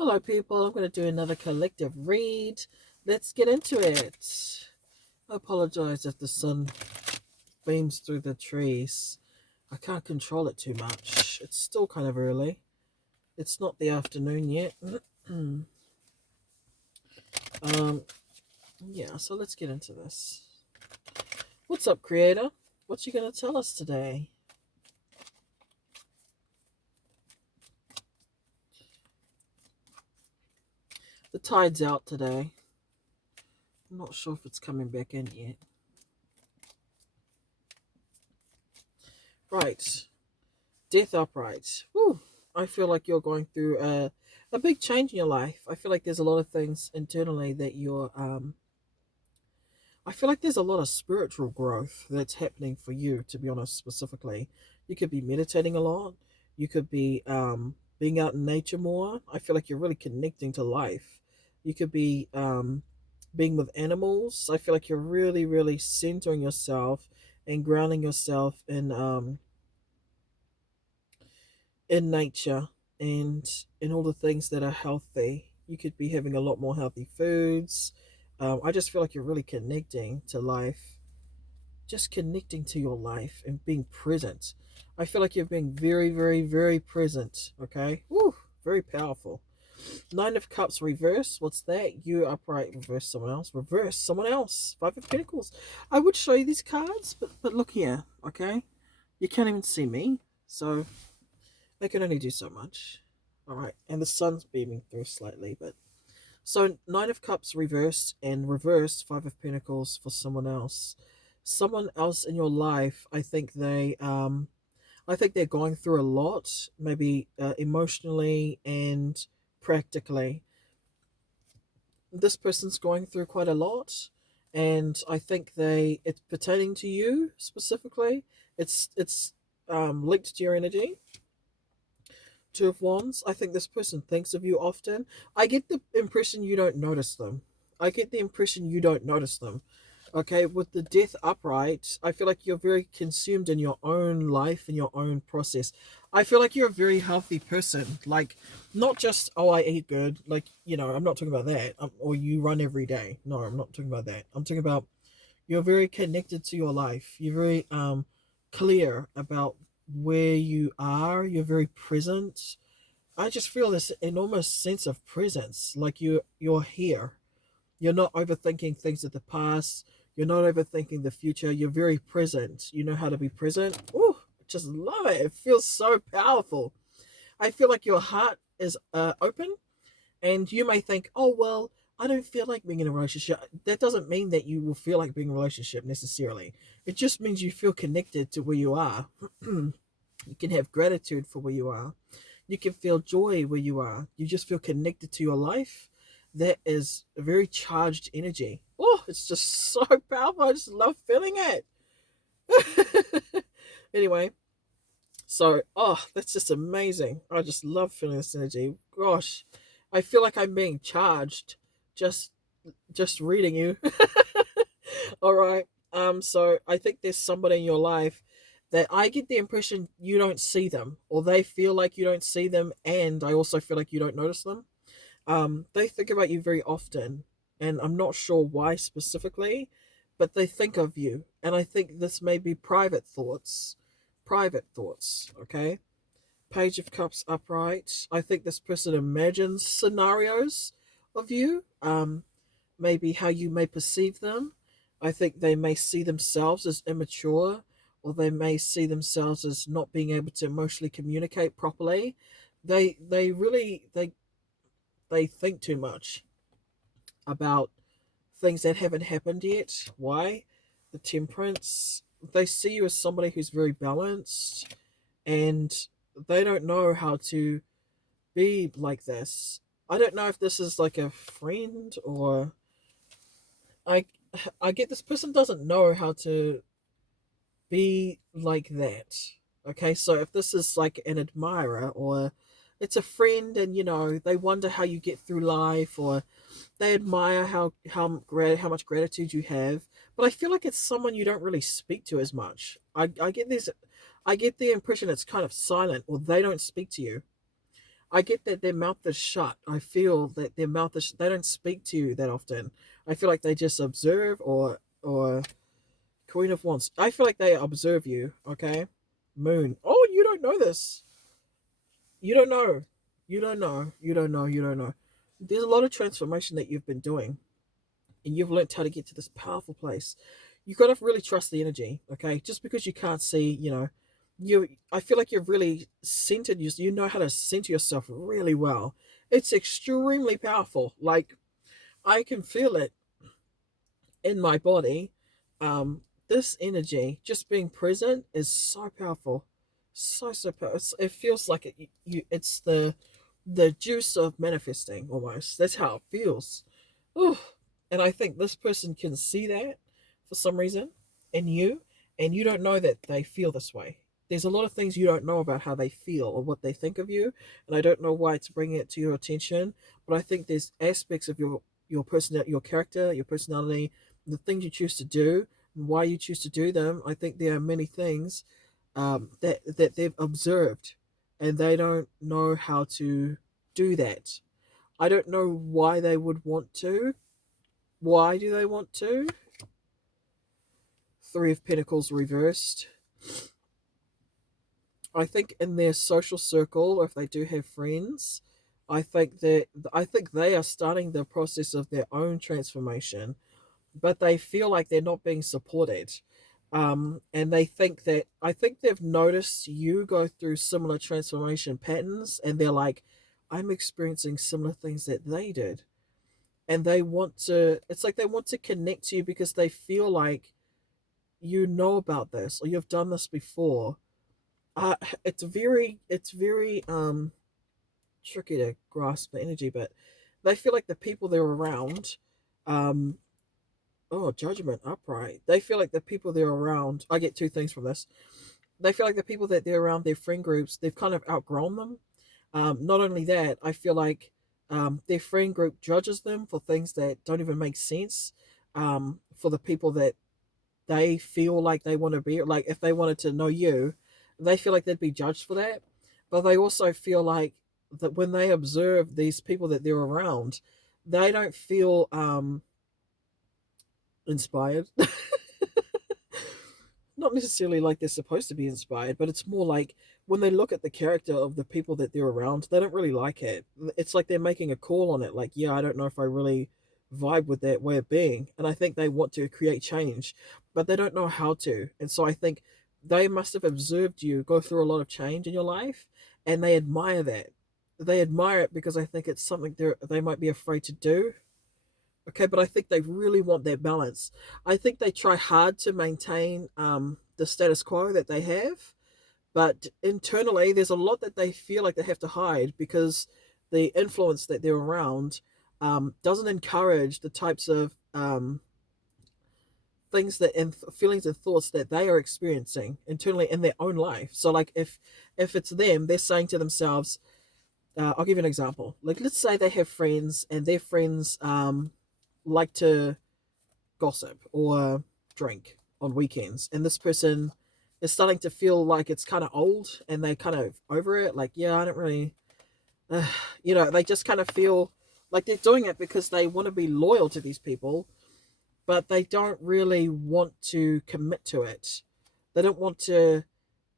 Hello, people. I'm going to do another collective read. Let's get into it. I apologize if the sun beams through the trees. I can't control it too much. It's still kind of early. It's not the afternoon yet. um, yeah, so let's get into this. What's up, creator? What you going to tell us today? The tide's out today. I'm not sure if it's coming back in yet. Right. Death upright. Whew. I feel like you're going through a big change in your life. I feel like there's a lot of things internally that you're I feel like there's a lot of spiritual growth that's happening for you, to be honest, specifically. You could be meditating a lot. You could be being out in nature more. I feel like you're really connecting to life. You could be being with animals. I feel like you're really, really centering yourself and grounding yourself in nature and in all the things that are healthy. You could be having a lot more healthy foods. I just feel like you're really connecting to life, just connecting to your life and being present. I feel like you're being very, very, very present. Okay, woo, very powerful. Nine of Cups reverse. What's that? You upright. Reverse someone else. Reverse someone else. Five of Pentacles. I would show you these cards, but look here. Okay, you can't even see me, so I can only do so much. Alright, and the sun's beaming through slightly, but so Nine of Cups reversed and reversed Five of Pentacles for someone else. Someone else in your life, I think they're going through a lot, maybe emotionally and practically. This person's going through quite a lot, and I think it's pertaining to you specifically. It's linked to your energy. Two of Wands. I think this person thinks of you often. I get the impression you don't notice them. I get the impression you don't notice them. Okay, with the Death upright, I feel like you're very consumed in your own life and your own process. I feel like you're a very healthy person. Like, not just, oh, I eat good. Like, I'm not talking about that. Or you run every day. No, I'm not talking about that. I'm talking about you're very connected to your life. You're very clear about where you are. You're very present. I just feel this enormous sense of presence, like you're here. You're not overthinking things of the past. You're not overthinking the future. You're very present. You know how to be present. Ooh, just love it. It feels so powerful. I feel like your heart is open, and you may think, oh well, I don't feel like being in a relationship. That doesn't mean that you will feel like being in a relationship necessarily. It just means you feel connected to where you are. You can have gratitude for where you are. You can feel joy where you are. You just feel connected to your life. That is a very charged energy. Oh, it's just so powerful. I just love feeling it. Anyway, so, that's just amazing. I just love feeling this energy. Gosh, I feel like I'm being charged just just reading you. All right. So I think there's somebody in your life that I get the impression you don't see them, or they feel like you don't see them, and I also feel like you don't notice them. They think about you very often, and I'm not sure why specifically, but they think of you, and I think this may be private thoughts. Private thoughts, okay? Page of Cups upright. I think this person imagines scenarios of you. Maybe how you may perceive them. I think they may see themselves as immature, or they may see themselves as not being able to emotionally communicate properly. They really they think too much about things that haven't happened yet. Why? The Temperance. They see you as somebody who's very balanced, and they don't know how to be like this. I don't know if this is like a friend, or I I get this person doesn't know how to be like that. Okay, so if this is like an admirer, or it's a friend, and they wonder how you get through life, or they admire how much gratitude you have, but I feel like it's someone you don't really speak to as much. I get the impression it's kind of silent, or they don't speak to you. I get that their mouth is shut. I feel that their mouth is, they don't speak to you that often. I feel like they just observe, or Queen of Wands. I feel like they observe you, okay? Moon. Oh, you don't know this. You don't know. You don't know. You don't know. You don't know. There's a lot of transformation that you've been doing, and you've learned how to get to this powerful place. You got to really trust the energy, okay? Just because you can't see, you. I feel like you've really centered. You know how to center yourself really well. It's extremely powerful. Like I can feel it in my body. This energy, just being present, is so powerful, so powerful. It feels like it's the juice of manifesting almost. That's how it feels. Oh, and I think this person can see that for some reason in you, and you don't know that they feel this way. There's a lot of things you don't know about how they feel or what they think of you, and I don't know why it's bringing it to your attention. But I think there's aspects of your personality, your character, your personality, the things you choose to do, and why you choose to do them. I think there are many things that they've observed, and they don't know how to do that. I don't know why they would want to. Why do they want to? Three of Pentacles reversed. I think in their social circle, or if they do have friends, I think they are starting the process of their own transformation, but they feel like they're not being supported. And they think that I think they've noticed you go through similar transformation patterns, and they're like, I'm experiencing similar things that they did. And they want to, it's like they want to connect to you because they feel like you know about this or you've done this before. uh it's very tricky to grasp the energy, but they feel like the people they're around, um oh, Judgment upright, they feel like the people they're around, I get two things from this. They feel like the people that they're around, their friend groups, they've kind of outgrown them. Not only that, I feel like their friend group judges them for things that don't even make sense. For the people that they feel like they want to be, like if they wanted to know you, they feel like they'd be judged for that. But they also feel like that when they observe these people that they're around, they don't feel inspired. Not necessarily like they're supposed to be inspired, but it's more like when they look at the character of the people that they're around, they don't really like it. It's like they're making a call on it, like, yeah, I don't know if I really vibe with that way of being. And I think they want to create change, but they don't know how to. And so I think they must have observed you go through a lot of change in your life, and they admire that. They admire it because I think it's something they might be afraid to do. Okay, but I think they really want that balance. I think they try hard to maintain the status quo that they have, but internally, there's a lot that they feel like they have to hide because the influence that they're around doesn't encourage the types of things that and feelings and thoughts that they are experiencing internally in their own life. So, like if it's them, they're saying to themselves, I'll give you an example. Like, let's say they have friends, and their friends like to gossip or drink on weekends, and this person is starting to feel like it's kind of old, and they kind of over it, like, yeah, I don't really they just kind of feel like they're doing it because they want to be loyal to these people, but they don't really want to commit to it. They don't want to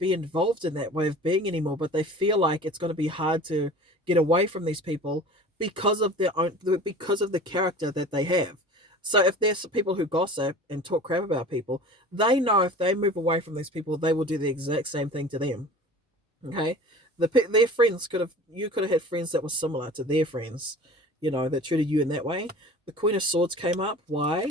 be involved in that way of being anymore, but they feel like it's going to be hard to get away from these people because of their own, because of the character that they have. So if there's people who gossip and talk crap about people, they know if they move away from these people, they will do the exact same thing to them. Okay, their friends could have, you could have had friends that were similar to their friends, that treated you in that way. The Queen of Swords came up. Why?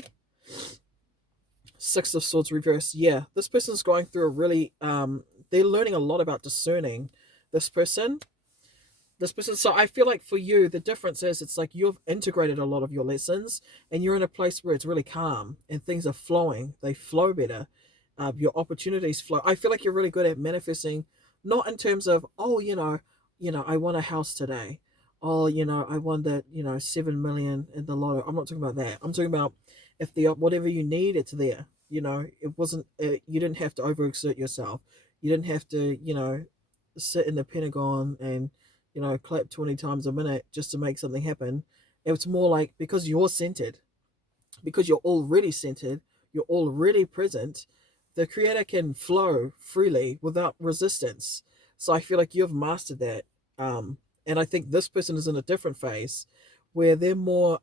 Six of Swords reversed. Yeah, this person's going through a really they're learning a lot about discerning this person. So I feel like for you, the difference is it's like you've integrated a lot of your lessons, and you're in a place where it's really calm and things are flowing. They flow better. Your opportunities flow. I feel like you're really good at manifesting, not in terms of, oh, I want a house today. Oh, I won that, 7 million in the lotto. I'm not talking about that. I'm talking about if the whatever you need, it's there. It wasn't. You didn't have to overexert yourself. You didn't have to, sit in the Pentagon and clap 20 times a minute just to make something happen. It's more like because you're centered, because you're already centered, you're already present, the creator can flow freely without resistance. So I feel like you've mastered that. And I think this person is in a different phase where they're more,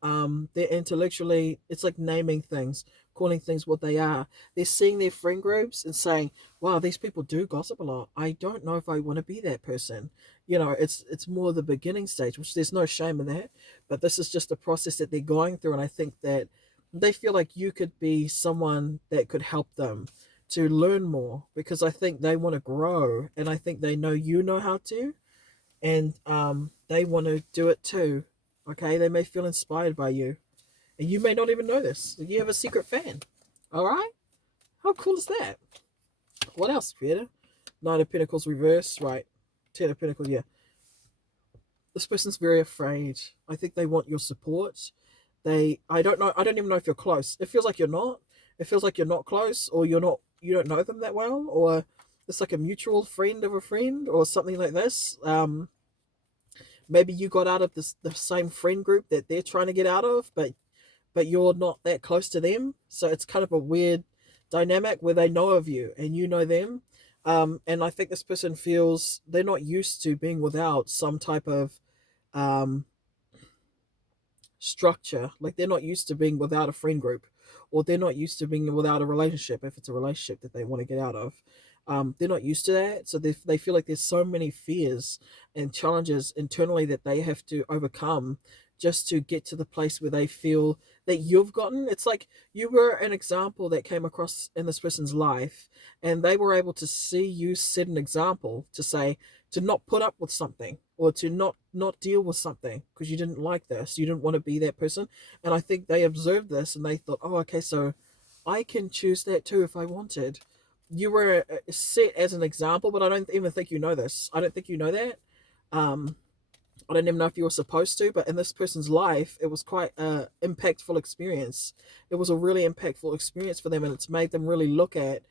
they're intellectually, it's like naming things, calling things what they are. They're seeing their friend groups and saying, wow, these people do gossip a lot. I don't know if I want to be that person. It's more the beginning stage, which there's no shame in that, but this is just a process that they're going through. And I think that they feel like you could be someone that could help them to learn more, because I think they want to grow, and I think they know you know how to, and they want to do it too. Okay, they may feel inspired by you, and you may not even know this. You have a secret fan. All right, how cool is that? What else, creator? Nine of Pentacles reverse, right? Ten of Pentacles, yeah. This person's very afraid. I think they want your support. I don't know, I don't even know if you're close. It feels like you're not. It feels like you're not close, or you don't know them that well, or it's like a mutual friend of a friend or something like this. Maybe you got out of the same friend group that they're trying to get out of, but you're not that close to them. So it's kind of a weird dynamic where they know of you and you know them. And I think this person feels they're not used to being without some type of um, structure. Like they're not used to being without a friend group, or they're not used to being without a relationship if it's a relationship that they want to get out of. They're not used to that, so they feel like there's so many fears and challenges internally that they have to overcome just to get to the place where they feel that you've gotten. It's like you were an example that came across in this person's life, and they were able to see you set an example to say, to not put up with something, or to not deal with something because you didn't like this, you didn't want to be that person. And I think they observed this and they thought, oh, okay, so I can choose that too if I wanted. You were set as an example, but I don't even think you know this. I don't think you know that. um I don't even know if you were supposed to, but in this person's life, it was quite a impactful experience. It was a really impactful experience for them, and it's made them really look at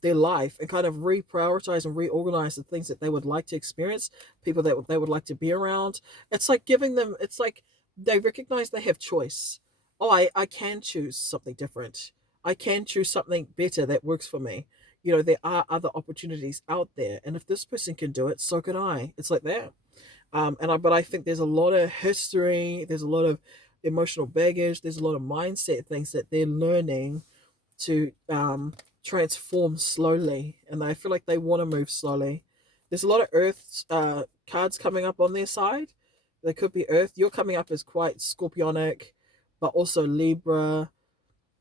their life and kind of reprioritize and reorganize the things that they would like to experience, people that they would like to be around. It's like giving them, it's like they recognize they have choice. Oh, I can choose something different. I can choose something better that works for me. There are other opportunities out there, and if this person can do it, so can I. It's like that. But I think there's a lot of history, there's a lot of emotional baggage, there's a lot of mindset things that they're learning to transform slowly, and I feel like they want to move slowly. There's a lot of Earth cards coming up on their side. There could be Earth. You're coming up as quite Scorpionic, but also Libra.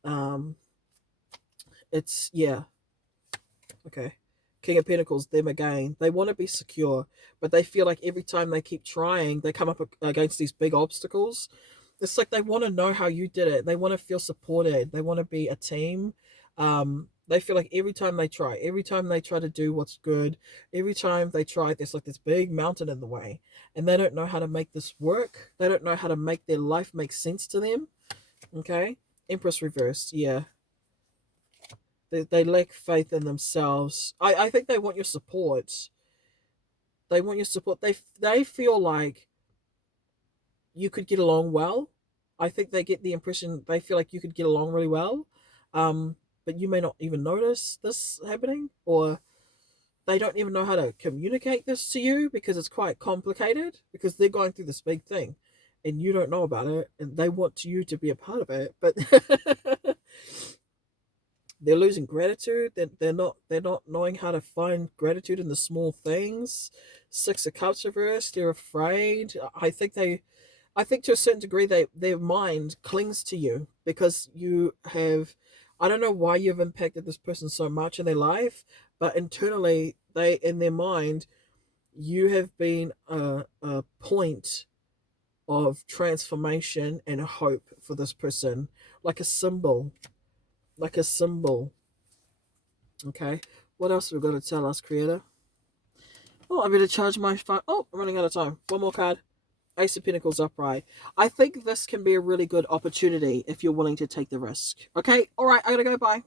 Um, it's yeah, okay. King of Pentacles, them again. They want to be secure, but they feel like every time they keep trying, they come up against these big obstacles. It's like they want to know how you did it. They want to feel supported. They want to be a team. They feel like every time they try to do what's good, every time they try, there's like this big mountain in the way, and they don't know how to make this work. They don't know how to make their life make sense to them. Okay, Empress reversed. Yeah, they lack faith in themselves. I think they want your support. They want your support. They feel like you could get along well. I think they get the impression they feel like you could get along really well. But you may not even notice this happening, or they don't even know how to communicate this to you because it's quite complicated, because they're going through this big thing and you don't know about it, and they want you to be a part of it, but they're losing gratitude. They're not knowing how to find gratitude in the small things. Six of Cups reversed. They're afraid. I think to a certain degree their mind clings to you because you have, I don't know why you've impacted this person so much in their life, but internally they, in their mind, you have been a point of transformation and hope for this person, like a symbol, like a symbol. Okay, what else we've got to tell us, creator? Oh, I better charge my phone. Oh, I'm running out of time. One more card. Ace of Pentacles upright. I think this can be a really good opportunity if you're willing to take the risk. Okay, all right, I gotta go. Bye.